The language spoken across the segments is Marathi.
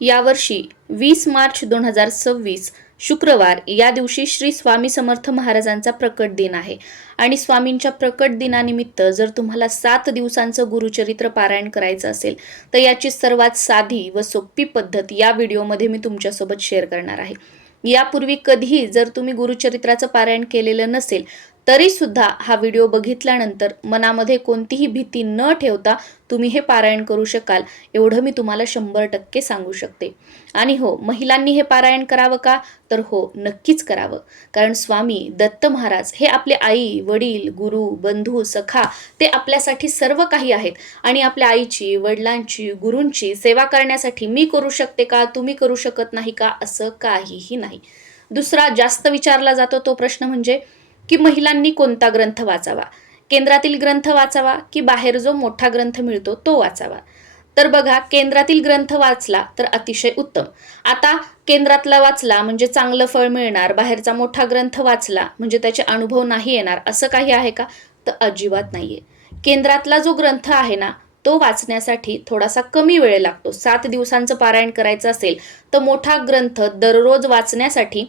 यावर्षी 20 मार्च 2026 शुक्रवार या दिवशी श्री स्वामी समर्थ महाराजांचा प्रकट दिन आहे आणि स्वामींच्या प्रकट दिनानिमित्त जर तुम्हाला 7 दिवसांचं गुरुचरित्र पारायण करायचं असेल तर याची सर्वात साधी व सोपी पद्धत या व्हिडिओमध्ये मी तुमच्यासोबत शेअर करणार आहे। यापूर्वी कधीही जर तुम्ही गुरुचरित्राचं पारायण केलेलं नसेल तरी सुद्धा हा व्हिडिओ बघितल्यानंतर मनामध्ये कोणतीही भीती न ठेवता तुम्ही हे पारायण करू शकाल एवढं मी तुम्हाला 100% सांगू शकते। आणि हो, महिलांनी हे पारायण करावं का? तर हो, नक्कीच करावं। कारण स्वामी दत्त महाराज हे आपले आई वडील गुरु बंधू सखा ते आपल्यासाठी सर्व काही आहेत आणि आपल्या आईची वडिलांची गुरूंची सेवा करण्यासाठी मी करू शकते का, तुम्ही करू शकत नाही का, असं काहीही नाही। दुसरा जास्त विचारला जातो तो प्रश्न म्हणजे की महिलांनी कोणता ग्रंथ वाचावा, केंद्रातील ग्रंथ वाचावा की बाहेर जो मोठा ग्रंथ मिळतो तो वाचावा? तर बघा, केंद्रातील ग्रंथ वाचला तर अतिशय उत्तम। आता केंद्रातला वाचला म्हणजे चांगलं फळ मिळणार, बाहेरचा मोठा ग्रंथ वाचला म्हणजे त्याचे अनुभव नाही येणार, असं काही आहे का? तर अजिबात नाहीये। केंद्रातला जो ग्रंथ आहे ना तो वाचण्यासाठी थोडासा कमी वेळ लागतो। 7 दिवसांचं पारायण करायचं असेल तर मोठा ग्रंथ दररोज वाचण्यासाठी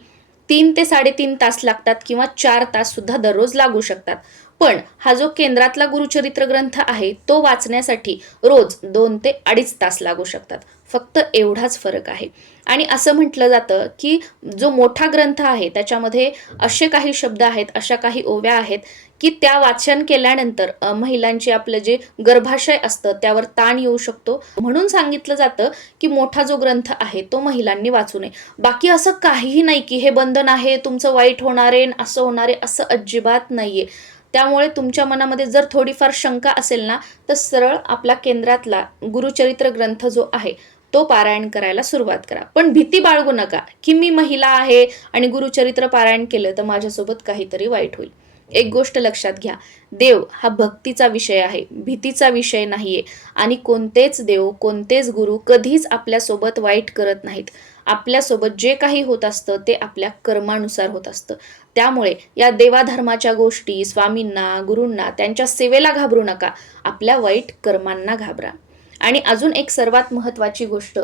3 ते 3.5 तास लागतात किंवा 4 तास सुद्धा दररोज लागू शकतात। पण हा जो केंद्रातला गुरुचरित्र ग्रंथ आहे तो वाचण्यासाठी रोज 2 ते 2.5 तास लागू शकतात। फक्त एवढाच फरक आहे। आणि असं म्हटलं जातं की जो मोठा ग्रंथ आहे त्याच्यामध्ये असे काही शब्द आहेत, अशा काही ओव्या आहेत की त्या वाचन केल्यानंतर महिलांचे आपलं जे गर्भाशय असतं त्यावर ताण येऊ शकतो, म्हणून सांगितलं जातं की मोठा जो ग्रंथ आहे तो महिलांनी वाचू नये। बाकी असं काहीही नाही की हे बंधन आहे, तुमचं वाईट होणार आहे, असं होणार आहे, असं अजिबात नाहीये। त्यामुळे तुमच्या मनामध्ये जर थोडीफार शंका असेल ना तर सरळ आपला केंद्रातला गुरुचरित्र ग्रंथ जो आहे तो पारायण करायला सुरुवात करा। पण भीती बाळगू नका की मी महिला आहे आणि गुरुचरित्र पारायण केलं तर माझ्यासोबत काहीतरी वाईट होईल। एक गोष्ट लक्षात घ्या, देव हा भक्तीचा विषय आहे, भीतीचा विषय नाहीये। आणि कोणतेच देव कोणतेच गुरु कधीच आपल्यासोबत वाईट करत नाहीत। आपल्यासोबत जे काही होत असतं ते आपल्या कर्मानुसार होत असतं। त्यामुळे या देवाधर्माच्या गोष्टी स्वामींना गुरूंना त्यांच्या सेवेला घाबरू नका, आपल्या वाईट कर्मांना घाबरा। आणि अजून एक सर्वात महत्त्वाची गोष्ट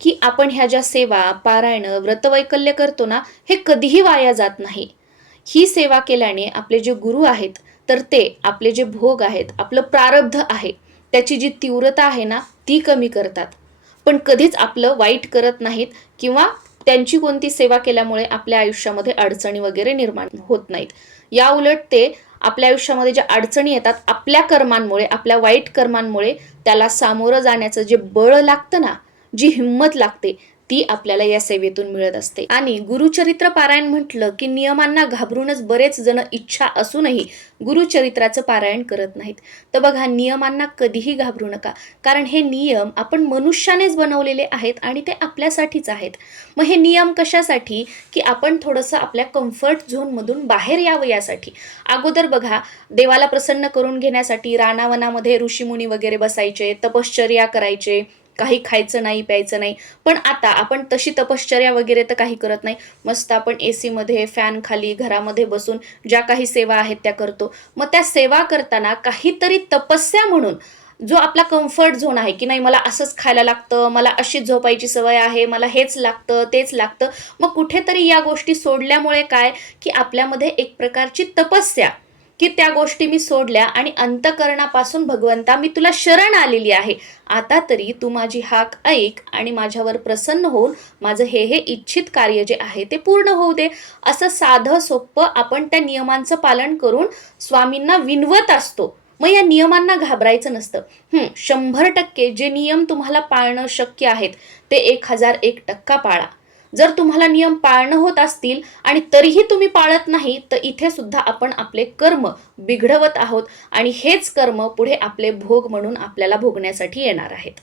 की आपण ह्या ज्या सेवा पारायण व्रतवैकल्य करतो ना हे कधीही वाया जात नाही। ही सेवा केल्याने आपले जे गुरु आहेत तर ते आपले जे भोग आहेत, आपलं प्रारब्ध आहे त्याची जी तीव्रता आहे ना ती कमी करतात, पण कधीच आपलं वाईट करत नाहीत किंवा त्यांची कोणती सेवा केल्यामुळे आपल्या आयुष्यामध्ये अडचणी वगैरे निर्माण होत नाहीत। या उलट ते आपल्या आयुष्यामध्ये ज्या अडचणी येतात आपल्या कर्मांमुळे, आपल्या वाईट कर्मांमुळे त्याला सामोरं जाण्याचं जे बळ लागतं ना, जी हिंमत लागते ती आपल्याला या सेवेतून मिळत असते। आणि गुरुचरित्र पारायण म्हटलं की नियमांना घाबरूनच बरेच जण इच्छा असूनही गुरुचरित्राचं पारायण करत नाहीत। तर बघा, नियमांना कधीही घाबरू नका, कारण हे नियम आपण मनुष्यानेच बनवलेले आहेत आणि ते आपल्यासाठीच आहेत। मग हे नियम कशासाठी? की आपण थोडंसं आपल्या कम्फर्ट झोनमधून बाहेर यावं यासाठी। अगोदर बघा, देवाला प्रसन्न करून घेण्यासाठी रानावनामध्ये ऋषीमुनी वगैरे बसायचे, तपश्चर्या करायचे, काही खायचं नाही प्यायचं नाही। पण आता आपण तशी तपश्चर्या वगैरे तर काही करत नाही, मस्त आपण AC मध्ये फॅन खाली घरामध्ये बसून ज्या काही सेवा आहेत त्या करतो। मग त्या सेवा करताना काहीतरी तपस्या म्हणून जो आपला कम्फर्ट झोन आहे की नाही मला असंच खायला लागतं, मला अशीच झोपायची सवय आहे, मला हेच लागतं तेच लागतं, मग कुठेतरी या गोष्टी सोडल्यामुळे काय की आपल्यामध्ये एक प्रकारची तपस्या की त्या गोष्टी मी सोडल्या आणि अंतःकरणापासून भगवंता मी तुला शरण आलेली आहे, आता तरी तू माझी हाक ऐक आणि माझ्यावर प्रसन्न होऊन माझं हे इच्छित कार्य जे आहे ते पूर्ण होऊ दे। असं साधं सोपं आपण त्या नियमांचं पालन करून स्वामींना विनवत असतो। मग या नियमांना घाबरायचं नसतं। 100% जे नियम तुम्हाला पाळणं शक्य आहेत ते 1001% पाळा। जर तुम्हाला नियम पाळणं होत असतील आणि तरीही तुम्ही पाळत नाही तर इथे सुद्धा आपण आपले कर्म बिघडवत आहोत आणि हेच कर्म पुढे आपले भोग म्हणून आपल्याला भोगण्यासाठी येणार आहेत।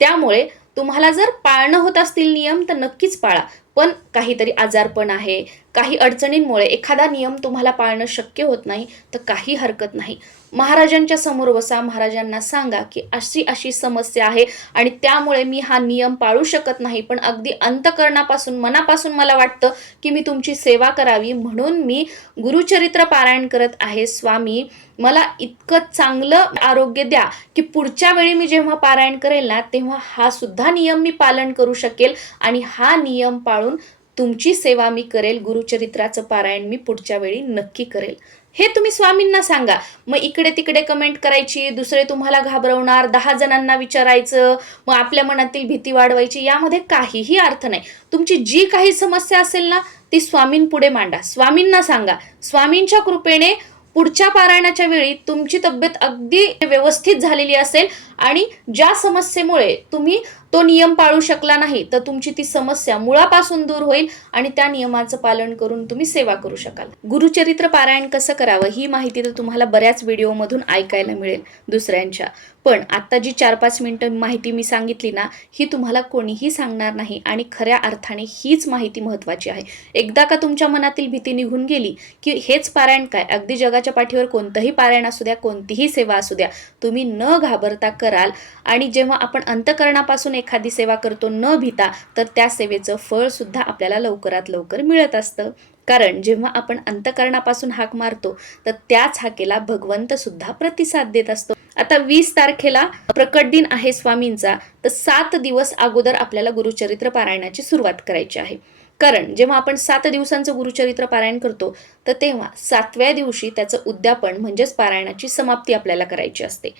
त्यामुळे तुम्हाला जर पाळणं होत असतील नियम तर नक्कीच पाळा, पण काहीतरी आजारपण आहे, काही अडचणींमुळे एखादा नियम तुम्हाला पाळणं शक्य होत नाही तर काही हरकत नाही. महाराजांच्या समोर बसा, महाराजांना सांगा की अशी अशी समस्या आहे आणि त्यामुळे मी हा नियम पाळू शकत नाही, पण अगदी अंतःकरणापासून मनापासून मला वाटतं की मी तुमची सेवा करावी म्हणून मी गुरुचरित्र पारायण करत आहे. स्वामी मला इतकं चांगलं आरोग्य द्या की पुढच्या वेळी मी जेव्हा पारायण करेल ना तेव्हा हा सुद्धा नियम मी पालन करू शकेल आणि हा नियम पाळून तुमची सेवा मी करेल. गुरुचरित्राचं पारायण मी पुढच्या वेळी नक्की करेल. हे तुम्ही स्वामींना सांगा. मग इकडे तिकडे कमेंट करायची, दुसरे तुम्हाला घाबरवणार, 10 जणांना विचारायचं, मग आपल्या मनातील भीती वाढवायची, यामध्ये काहीही अर्थ नाही. तुमची जी काही समस्या असेल ना ती स्वामींपुढे मांडा, स्वामींना सांगा. स्वामींच्या कृपेने पुढच्या पारायणाच्या वेळी तुमची तब्येत अगदी व्यवस्थित झालेली असेल आणि ज्या समस्येमुळे तुम्ही तो नियम पाळू शकला नाही तर तुमची ती समस्या मुळापासून दूर होईल आणि त्या नियमाचं पालन करून तुम्ही सेवा करू शकाल. गुरुचरित्र पारायण कसं करावं ही माहिती तर तुम्हाला बऱ्याच व्हिडिओमधून ऐकायला मिळेल दुसऱ्यांच्या, पण आता जी 4-5 मिनिटं माहिती मी सांगितली ना ही तुम्हाला कोणीही सांगणार नाही आणि खऱ्या अर्थाने हीच माहिती महत्त्वाची आहे. एकदा का तुमच्या मनातील भीती निघून गेली की हेच पारायण काय, अगदी जगाच्या पाठीवर कोणतंही पारायण असू द्या, कोणतीही सेवा असू द्या, तुम्ही न घाबरता कराल आणि जेव्हा आपण अंतःकरणापासून एखादी सेवा करतो न भीता तर त्या सेवेचं फळ सुद्धा आपल्याला लवकरात लवकर मिळत असतं. कारण जेव्हा आपण अंतःकरणापासून हाक मारतो तर त्याच हाकेला भगवंत सुद्धा प्रतिसाद देत असतो. आता 20 तारखेला प्रकट दिन आहे स्वामींचा, तर 7 दिवस अगोदर आपल्याला गुरुचरित्र पारायणाची सुरुवात करायची आहे. कारण जेव्हा आपण 7 दिवसांचं गुरुचरित्र पारायण करतो तर तेव्हा 7व्या दिवशी त्याचं उद्यापन म्हणजेच पारायणाची समाप्ती आपल्याला करायची असते.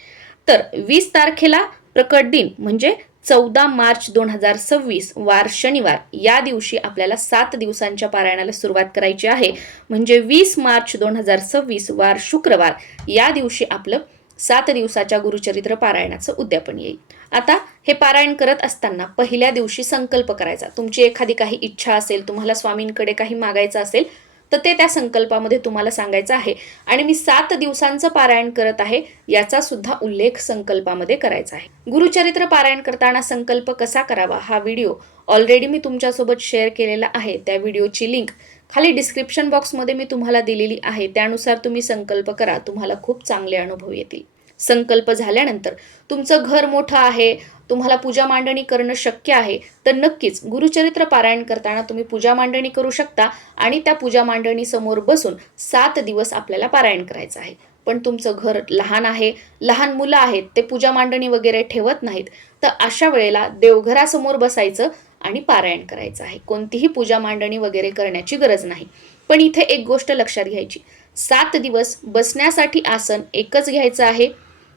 तर 20 तारखेला प्रकट दिन म्हणजे 14 मार्च 2026 वार शनिवार या दिवशी आपल्याला 7 दिवसांच्या पारायणाला सुरुवात करायची आहे. म्हणजे 20 मार्च 2026 वार शुक्रवार या दिवशी आपलं 7 दिवसाच्या गुरुचरित्र पारायणाचं उद्यापन येईल. आता हे पारायण करत असताना पहिल्या दिवशी संकल्प करायचा. तुमची एखादी काही इच्छा असेल, तुम्हाला स्वामींकडे काही मागायचं असेल तर ते त्या संकल्पामध्ये तुम्हाला सांगायचं आहे आणि मी 7 दिवसांचं पारायण करत आहे याचा सुद्धा उल्लेख संकल्पामध्ये करायचा आहे. गुरुचरित्र पारायण करताना संकल्प कसा करावा हा व्हिडिओ ऑलरेडी मी तुमच्यासोबत शेअर केलेला आहे. त्या व्हिडिओची लिंक खाली डिस्क्रिप्शन बॉक्समध्ये मी तुम्हाला दिलेली आहे. त्यानुसार तुम्ही संकल्प करा, तुम्हाला खूप चांगले अनुभव येतील. संकल्प झाल्यानंतर तुमचं घर मोठं आहे, तुम्हाला पूजा मांडणी करणं शक्य आहे तर नक्कीच गुरुचरित्र पारायण करताना तुम्ही पूजा मांडणी करू शकता आणि त्या पूजा मांडणी समोर बसून 7 दिवस आपल्याला पारायण करायचं आहे. पण तुमचं घर लहान आहे, लहान मुलं आहेत, ते पूजा मांडणी वगैरे ठेवत नाहीत, तर अशा वेळेला देवघरासमोर बसायचं आणि पारायण करायचं आहे. कोणतीही पूजा मांडणी वगैरे करण्याची गरज नाही. पण इथे एक गोष्ट लक्षात घ्यायची, 7 दिवस बसण्यासाठी आसन एकच घ्यायचं आहे,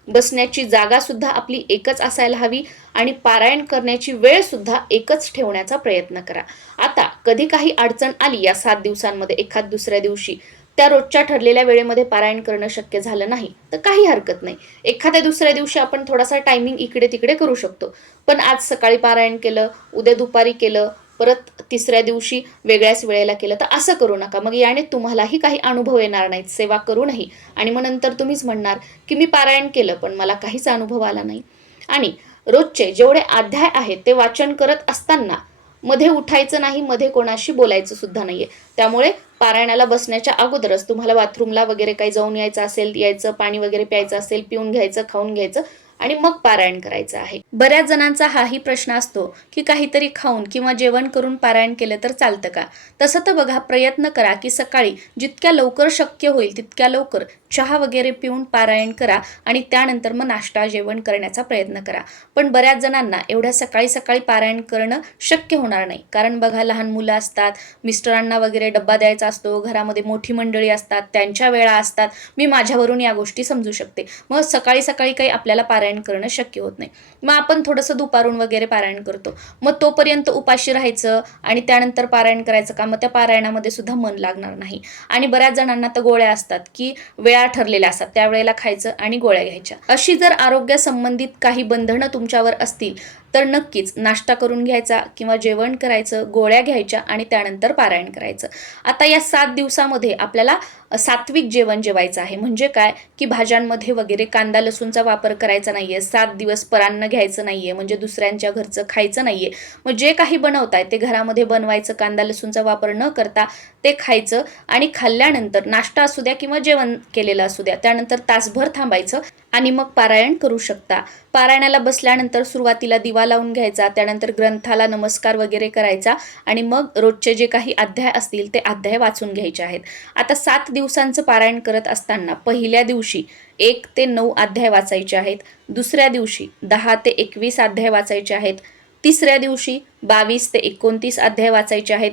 बसण्याची जागा सुद्धा आपली एकच असायला हवी आणि पारायण करण्याची वेळ सुद्धा एकच ठेवण्याचा प्रयत्न करा. आता कधी काही अडचण आली या 7 दिवसांमध्ये, एखाद दुसऱ्या दिवशी त्या रोजच्या ठरलेल्या वेळेमध्ये पारायण करणं शक्य झालं नाही तर काही हरकत नाही. एखाद्या दुसऱ्या दिवशी आपण थोडासा टायमिंग इकडे तिकडे करू शकतो. पण आज सकाळी पारायण केलं, उद्या दुपारी केलं, परत तिसऱ्या दिवशी वेगळ्याच वेळेला केलं तर असं करू नका. मग याने तुम्हालाही काही अनुभव येणार नाहीत, सेवा करूनही, आणि मग नंतर तुम्हीच म्हणणार की मी पारायण केलं पण मला काहीच अनुभव आला नाही. आणि रोजचे जेवढे अध्याय आहेत ते वाचन करत असताना मध्ये उठायचं नाही, मध्ये कोणाशी बोलायचं सुद्धा नाहीये. त्यामुळे पारायणाला बसण्याच्या अगोदरच तुम्हाला बाथरूमला वगैरे काही जाऊन यायचं असेल, यायचं, पाणी वगैरे प्यायचं असेल, पिऊन घ्यायचं, खाऊन घ्यायचं आणि मग पारायण करायचं आहे. बऱ्याच जणांचा हाही प्रश्न असतो की काहीतरी खाऊन किंवा जेवण करून पारायण केलं तर चालतं का? तसं तर बघा, प्रयत्न करा की सकाळी जितक्या लवकर शक्य होईल तितक्या लवकर चहा वगैरे पिऊन पारायण करा आणि त्यानंतर मग नाश्ता जेवण करण्याचा प्रयत्न करा. पण बऱ्याच जणांना एवढ्या सकाळी सकाळी पारायण करणं शक्य होणार नाही. कारण बघा, लहान मुलं असतात, मिस्टरांना वगैरे डब्बा द्यायचा असतो, घरामध्ये मोठी मंडळी असतात, त्यांच्या वेळा असतात. मी माझ्यावरून या गोष्टी समजू शकते. मग सकाळी सकाळी काही आपल्याला पारायण करणं शक्य होत नाही. मग आपण थोडंसं दुपारून वगैरे पारायण करतो. मग तोपर्यंत उपाशी राहायचं आणि त्यानंतर पारायण करायचं का? मग त्या पारायणामध्ये सुद्धा मन लागणार नाही. आणि बऱ्याच जणांना तर गोळ्या असतात की वेळा ठरलेल्या असतात, त्यावेळेला खायचं आणि गोळ्या घ्यायच्या. अशी जर आरोग्य संबंधित काही बंधनं तुमच्यावर असतील तर नक्कीच नाश्ता करून घ्यायचा किंवा जेवण करायचं, गोळ्या घ्यायच्या आणि त्यानंतर पारायण करायचं. आता या 7 दिवसामध्ये आपल्याला सात्विक जेवण जेवायचं आहे. म्हणजे काय, की भाज्यांमध्ये वगैरे कांदा लसूणचा वापर करायचा नाहीये. 7 दिवस परान्न घ्यायचं नाहीये, म्हणजे दुसऱ्यांच्या घरचं खायचं नाहीये. मग जे काही बनवताय ते घरामध्ये बनवायचं, कांदा लसूणचा वापर न करता ते खायचं आणि खाल्ल्यानंतर नाश्ता असू द्या किंवा जेवण केलेलं असू द्या, त्यानंतर तासभर थांबायचं आणि मग पारायण करू शकता. पारायणाला बसल्यानंतर सुरुवातीला दिवा लावून घ्यायचा, त्यानंतर ग्रंथाला नमस्कार वगैरे करायचा आणि मग रोजचे जे काही अध्याय असतील ते अध्याय वाचून घ्यायचे आहेत. आता 7 दिवसांचं पारायण करत असताना पहिल्या दिवशी 1 ते 9 अध्याय वाचायचे आहेत, दुसऱ्या दिवशी 10 ते 21 अध्याय वाचायचे आहेत, तिसऱ्या दिवशी 22 ते 29 अध्याय वाचायचे आहेत,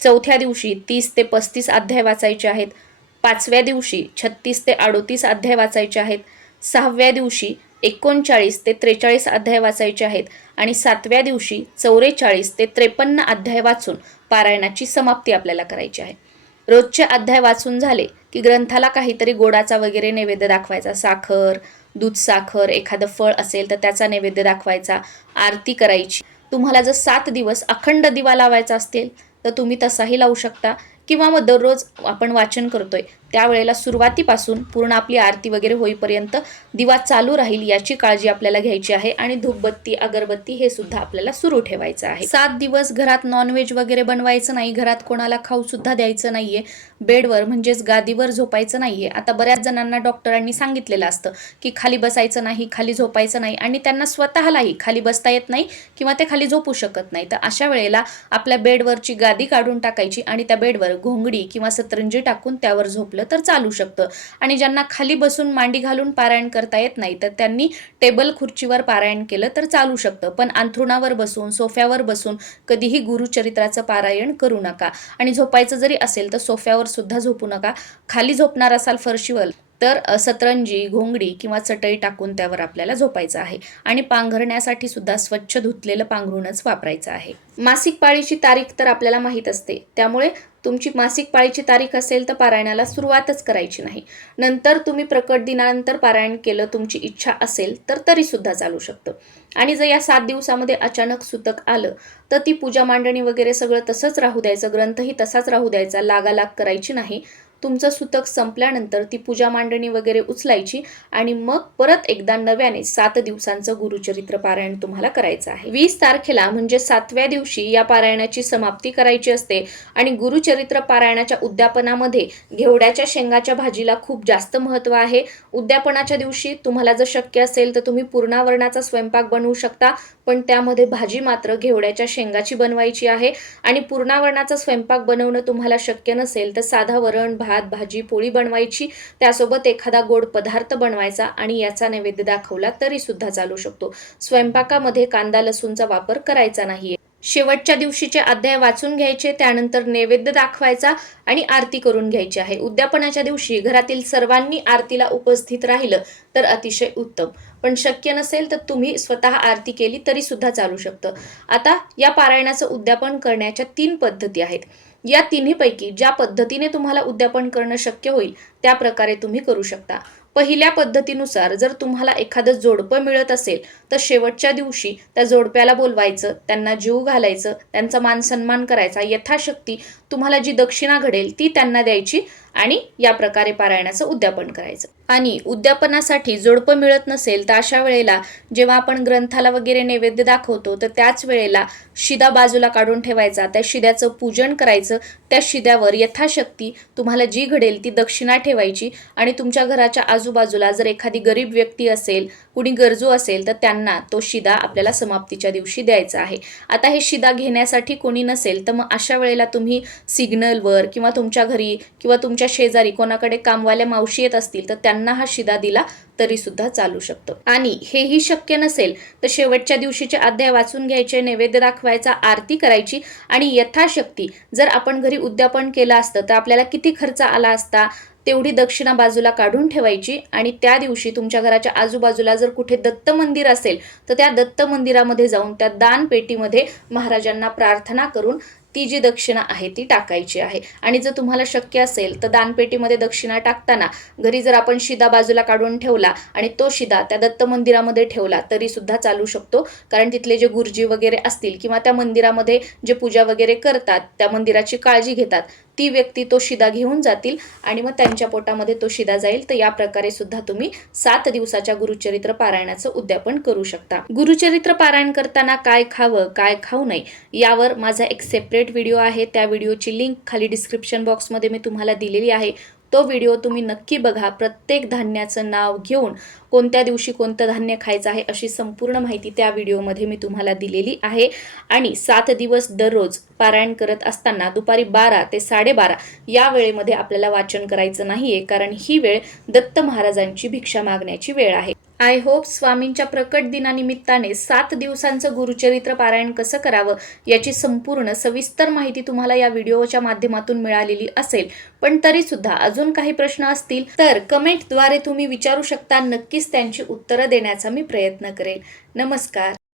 चौथ्या दिवशी 30 ते 35 अध्याय वाचायचे आहेत, पाचव्या दिवशी 36 ते 38 अध्याय वाचायचे आहेत, सहाव्या दिवशी 39 ते 43 अध्याय वाचायचे आहेत आणि सातव्या दिवशी 44 ते 53 अध्याय वाचून पारायणाची समाप्ती आपल्याला करायची आहे. रोजचे अध्याय वाचून झाले की ग्रंथाला काहीतरी गोडाचा वगैरे नैवेद्य दाखवायचा, साखर, दूध साखर, एखादं फळ असेल तर त्याचा नैवेद्य दाखवायचा, आरती करायची. तुम्हाला जर 7 दिवस अखंड दिवा लावायचा असतील तर तुम्ही तसाही लावू शकता किंवा मग दररोज आपण वाचन करतोय त्यावेळेला सुरुवातीपासून पूर्ण आपली आरती वगैरे होईपर्यंत दिवा चालू राहील याची काळजी आपल्याला घ्यायची आहे आणि धूपबत्ती, अगरबत्ती हे सुद्धा आपल्याला सुरू ठेवायचं आहे. 7 दिवस घरात नॉनव्हेज वगैरे बनवायचं नाही, घरात कोणाला खाऊ सुद्धा द्यायचं नाहीये, बेडवर म्हणजेच गादीवर झोपायचं नाहीये. आता बऱ्याच जणांना डॉक्टरांनी सांगितलेलं असतं की खाली बसायचं नाही, खाली झोपायचं नाही आणि त्यांना स्वतःलाही खाली बसता येत नाही किंवा ते खाली झोपू शकत नाही. तर अशा वेळेला आपल्या बेडवरची गादी काढून टाकायची आणि त्या बेडवर घोंगडी किंवा सतरंजी टाकून त्यावर झोपलं तर चालू शकतं. आणि ज्यांना खाली बसून मांडी घालून पारायण करता येत नाही तर त्यांनी टेबल खुर्चीवर पारायण केलं तर चालू शकतं. पण अंथरुणावर बसून, सोफ्यावर बसून कधीही गुरुचरित्राचं पारायण करू नका. आणि झोपायचं जरी असेल तर सोफ्यावर सुद्धा झोपू नका. खाली झोपणार असाल फरशीवर तर सतरंजी, घोंगडी किंवा चटई टाकून त्यावर आपल्याला झोपायचं आहे. आणि पांघरण्यासाठी सुद्धा स्वच्छ धुतलेलं पांघरूणच वापरायचं आहे. मासिक पाळीची तारीख तर आपल्याला माहीत असते, त्यामुळे तुमची मासिक पाळीची तारीख असेल तर पारायणाला सुरुवातच करायची नाही. नंतर तुम्ही प्रकट दिनानंतर पारायण केलं, तुमची इच्छा असेल तर तरी सुद्धा चालू शकतं. आणि जर या 7 दिवसामध्ये अचानक सुतक आलं तर ती पूजा मांडणी वगैरे सगळं तसंच राहू द्यायचं, ग्रंथही तसाच राहू द्यायचा, लागालाग करायची नाही. तुमचं सुतक संपल्यानंतर ती पूजा मांडणी वगैरे उचलायची आणि मग परत एकदा नव्याने 7 दिवसांचं गुरुचरित्र पारायण तुम्हाला करायचं आहे. 20 तारखेला म्हणजे 7व्या दिवशी या पारायणाची समाप्ती करायची असते. आणि गुरुचरित्र पारायणाच्या उद्यापनामध्ये घेवड्याच्या शेंगाच्या भाजीला खूप जास्त महत्त्व आहे. उद्यापनाच्या दिवशी तुम्हाला जर शक्य असेल तर तुम्ही पूर्णावरणाचा स्वयंपाक बनवू शकता, पण त्यामध्ये भाजी मात्र घेवड्याच्या शेंगाची बनवायची आहे. आणि पूर्णावरणाचा स्वयंपाक बनवणं तुम्हाला शक्य नसेल तर साधा वरण, भात, भाजी, पोळी बनवायची, त्यासोबत एखादा गोड पदार्थ बनवायचा आणि याचा नैवेद्य दाखवला तरी सुद्धा चालू शकतो. स्वयंपाकामध्ये कांदा लसूणचा वापर करायचा नाहीये. शेवटच्या दिवशीचे अध्याय वाचून घ्यायचे, त्यानंतर नैवेद्य दाखवायचा आणि आरती करून घ्यायची आहे. उद्यापनाच्या दिवशी घरातील सर्वांनी आरतीला उपस्थित राहिलं तर अतिशय उत्तम, पण शक्य नसेल तर तुम्ही स्वतः आरती केली तरी सुद्धा चालू शकतं. आता या पारायणाचं उद्यापन करण्याच्या 3 पद्धती आहेत. या तिन्हीपैकी ज्या पद्धतीने तुम्हाला उद्यापन करणं शक्य होईल त्या प्रकारे तुम्ही करू शकता. पहिल्या पद्धतीनुसार जर तुम्हाला एखादं जोडपं मिळत असेल तर शेवटच्या दिवशी त्या जोडप्याला बोलवायचं, त्यांना जीव घालायचं, त्यांचा मान सन्मान करायचा, यथाशक्ती तुम्हाला जी दक्षिणा घडेल ती त्यांना द्यायची आणि या प्रकारे पारायणाचं उद्यापन करायचं. आणि उद्यापनासाठी जोडपं मिळत नसेल तर अशा वेळेला जेव्हा आपण ग्रंथाला वगैरे नैवेद्य दाखवतो तर त्याच वेळेला शिदा बाजूला काढून ठेवायचा, त्या शिद्याचं पूजन करायचं, त्या शिद्यावर यथाशक्ती तुम्हाला जी घडेल ती दक्षिणा ठेवायची आणि तुमच्या घराच्या आजूबाजूला जर एखादी गरीब व्यक्ती असेल, कुणी गरजू असेल तर त्यांना तो शिदा आपल्याला समाप्तीच्या दिवशी द्यायचा आहे. आता हे शिदा घेण्यासाठी कोणी नसेल तर मग अशा वेळेला तुम्ही सिग्नलवर किंवा तुमच्या घरी किंवा तुमच्या शेजारी कोणाकडे कामवाल्या मावशी येत असतील तर त्यांना हा शिदा दिला तरी सुद्धा चालू शकतं. आणि हेही शक्य नसेल तर शेवटच्या दिवशीचे अध्याय वाचून घ्यायचे, नैवेद्य दाखवायचा, आरती करायची आणि यथाशक्ती जर आपण घरी उद्यापन केलं असतं तर आपल्याला किती खर्च आला असता तेवढी दक्षिणा बाजूला काढून ठेवायची. आणि त्या दिवशी तुमच्या घराच्या आजूबाजूला जर कुठे दत्त मंदिर असेल तर त्या दत्त मंदिरामध्ये जाऊन त्या दान पेटीमध्ये महाराजांना प्रार्थना करून ती जी दक्षिणा आहे ती टाकायची आहे. आणि जर तुम्हाला शक्य असेल तर दानपेटीमध्ये दक्षिणा टाकताना घरी जर आपण शिदा बाजूला काढून ठेवला आणि तो शिदा त्या दत्त मंदिरामध्ये ठेवला तरी सुद्धा चालू शकतो. कारण तिथले जे गुरुजी वगैरे असतील किंवा त्या मंदिरामध्ये जे पूजा वगैरे करतात, त्या मंदिराची काळजी घेतात, ती व्यक्ती तो शिदा घेऊन जातील आणि मग त्यांच्या पोटामध्ये तो शिदा जाईल. तर या प्रकारे सुद्धा तुम्ही 7 दिवसाच्या गुरुचरित्र पारायणाचं उद्यापन करू शकता. गुरुचरित्र पारायण करताना काय खावं, काय खाऊ नये यावर माझा एक सेपरेट व्हिडिओ आहे. त्या व्हिडिओची लिंक खाली डिस्क्रिप्शन बॉक्समध्ये मी तुम्हाला दिलेली आहे. तो व्हिडिओ तुम्ही नक्की बघा. प्रत्येक धान्याचं नाव घेऊन कोणत्या दिवशी कोणतं धान्य खायचं आहे अशी संपूर्ण माहिती त्या व्हिडिओमध्ये मी तुम्हाला दिलेली आहे. आणि 7 दिवस दररोज पारायण करत असताना दुपारी 12 ते 12:30 या वेळेमध्ये आपल्याला वाचन करायचं नाहीये, कारण ही वेळ दत्त महाराजांची भिक्षा मागण्याची वेळ आहे. आय होप स्वामींच्या प्रकट दिनानिमित्ताने 7 दिवसांचं गुरुचरित्र पारायण कसं करावं याची संपूर्ण सविस्तर माहिती तुम्हाला या व्हिडिओच्या माध्यमातून मिळालेली असेल. पण तरी सुद्धा अजून काही प्रश्न असतील तर कमेंटद्वारे तुम्ही विचारू शकता. नक्कीच त्यांची उत्तरं देण्याचा मी प्रयत्न करेन. नमस्कार.